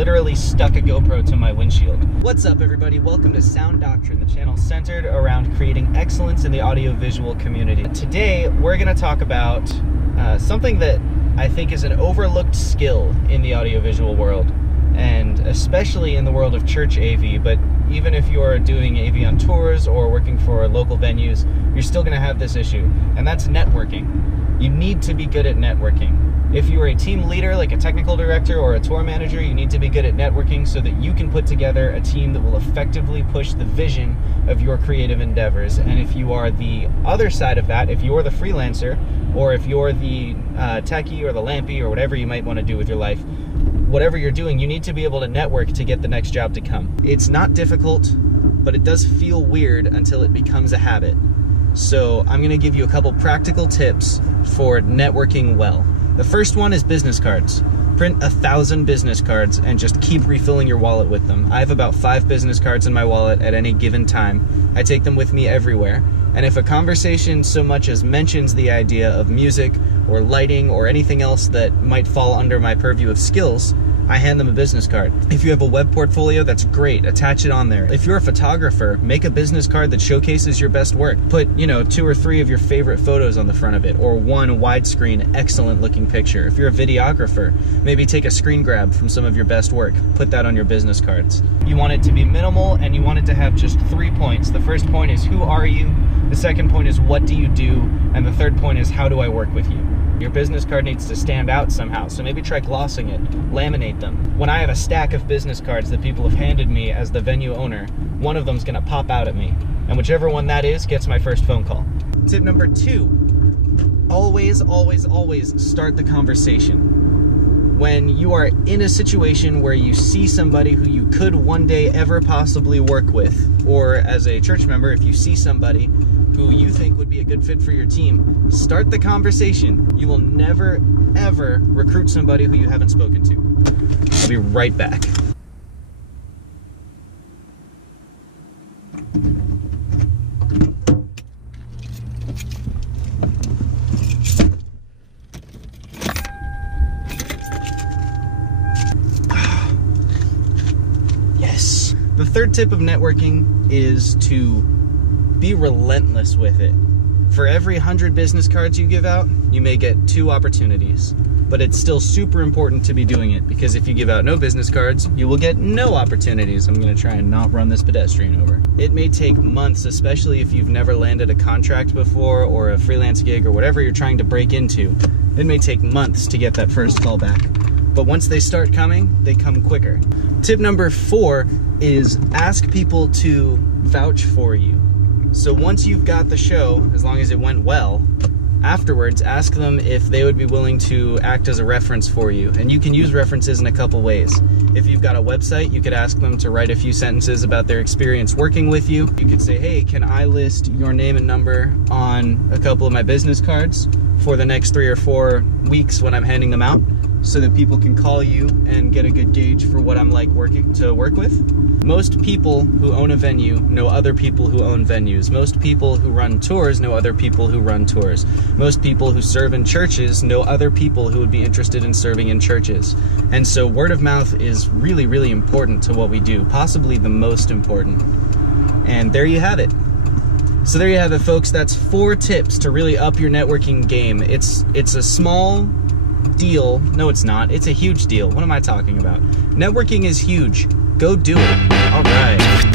literally stuck a GoPro to my windshield. What's up, everybody? Welcome to Sound Doctrine, the channel centered around creating excellence in the audiovisual community. Today, we're going to talk about something that I think is an overlooked skill in the audiovisual world, and especially in the world of church AV, but even if you're doing AV on tours or working for local venues, you're still going to have this issue, and that's networking. You need to be good at networking. If you are a team leader, like a technical director or a tour manager, you need to be good at networking so that you can put together a team that will effectively push the vision of your creative endeavors. And if you are the other side of that, if you're the freelancer, or if you're the techie or the lampy or whatever you might want to do with your life, whatever you're doing, you need to be able to network to get the next job to come. It's not difficult, but it does feel weird until it becomes a habit. So I'm going to give you a couple practical tips for networking well. The first one is business cards. Print 1,000 business cards and just keep refilling your wallet with them. I have about 5 business cards in my wallet at any given time. I take them with me everywhere. And if a conversation so much as mentions the idea of music or lighting or anything else that might fall under my purview of skills, I hand them a business card. If you have a web portfolio, that's great. Attach it on there. If you're a photographer, make a business card that showcases your best work. Put, 2 or 3 of your favorite photos on the front of it, or one widescreen, excellent looking picture. If you're a videographer, maybe take a screen grab from some of your best work. Put that on your business cards. You want it to be minimal, and you want it to have just 3 points. The first point is, who are you? The second point is, what do you do? And the third point is, how do I work with you? Your business card needs to stand out somehow, so maybe try glossing it, laminate them. When I have a stack of business cards that people have handed me as the venue owner, one of them's gonna pop out at me, and whichever one that is gets my first phone call. Tip number 2, always, always, always start the conversation. When you are in a situation where you see somebody who you could one day ever possibly work with, or as a church member, if you see somebody who you think would be a good fit for your team, start the conversation. You will never, ever recruit somebody who you haven't spoken to. I'll be right back. Yes. The third tip of networking is to be relentless with it. For every 100 business cards you give out, you may get 2 opportunities. But it's still super important to be doing it, because if you give out no business cards, you will get no opportunities. I'm gonna try and not run this pedestrian over. It may take months, especially if you've never landed a contract before or a freelance gig or whatever you're trying to break into. It may take months to get that first call back. But once they start coming, they come quicker. Tip number 4 is ask people to vouch for you. So once you've got the show, as long as it went well, afterwards ask them if they would be willing to act as a reference for you. And you can use references in a couple ways. If you've got a website, you could ask them to write a few sentences about their experience working with you. You could say, hey, can I list your name and number on a couple of my business cards for the next 3 or 4 weeks when I'm handing them out, so that people can call you and get a good gauge for what I'm like to work with. Most people who own a venue know other people who own venues. Most people who run tours know other people who run tours. Most people who serve in churches know other people who would be interested in serving in churches. And so word of mouth is really, really important to what we do, possibly the most important. And there you have it. So there you have it, folks. That's 4 tips to really up your networking game. It's a small deal. No, it's not. It's a huge deal. What am I talking about? Networking is huge. Go do it. All right.